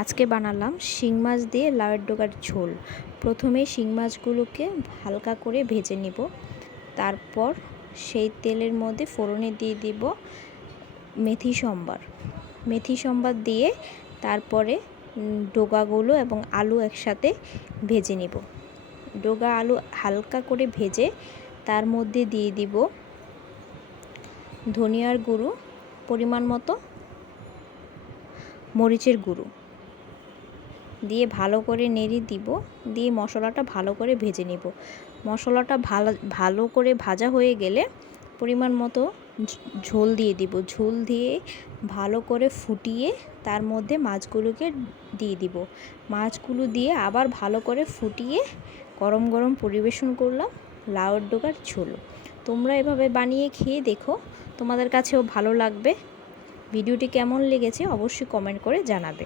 আজকে বানালাম শিং মাছ দিয়ে লাউয়ের ডগার ঝোল। প্রথমে শিং মাছগুলোকে হালকা করে ভেজে নিব। তারপর সেই তেলের মধ্যে ফোড়নে দিয়ে দিব মেথি সম্বার দিয়ে তারপরে ডগাগুলো এবং আলু একসাথে ভেজে নিব। ডগা আলু হালকা করে ভেজে তার মধ্যে দিয়ে দিব ধনিয়ার গুঁড়ো, পরিমাণ মতো মরিচের গুঁড়ো দিয়ে ভালো করে নেড়ে দিব। দিয়ে মশলাটা ভালো করে ভেজে নিব। মশলাটা ভালো করে ভাজা হয়ে গেলে পরিমাণ মতো ঝোল দিয়ে দিব। ঝোল দিয়ে ভালো করে ফুটিয়ে তার মধ্যে মাছগুলোকে দিয়ে দিব। মাছগুলো দিয়ে আবার ভালো করে ফুটিয়ে গরম গরম পরিবেশন করলাম লাউয়ের ডগার ঝোল। তোমরা এভাবে বানিয়ে খেয়ে দেখো, তোমাদের কাছেও ভালো লাগবে। ভিডিওটি কেমন লেগেছে অবশ্যই কমেন্ট করে জানাবে।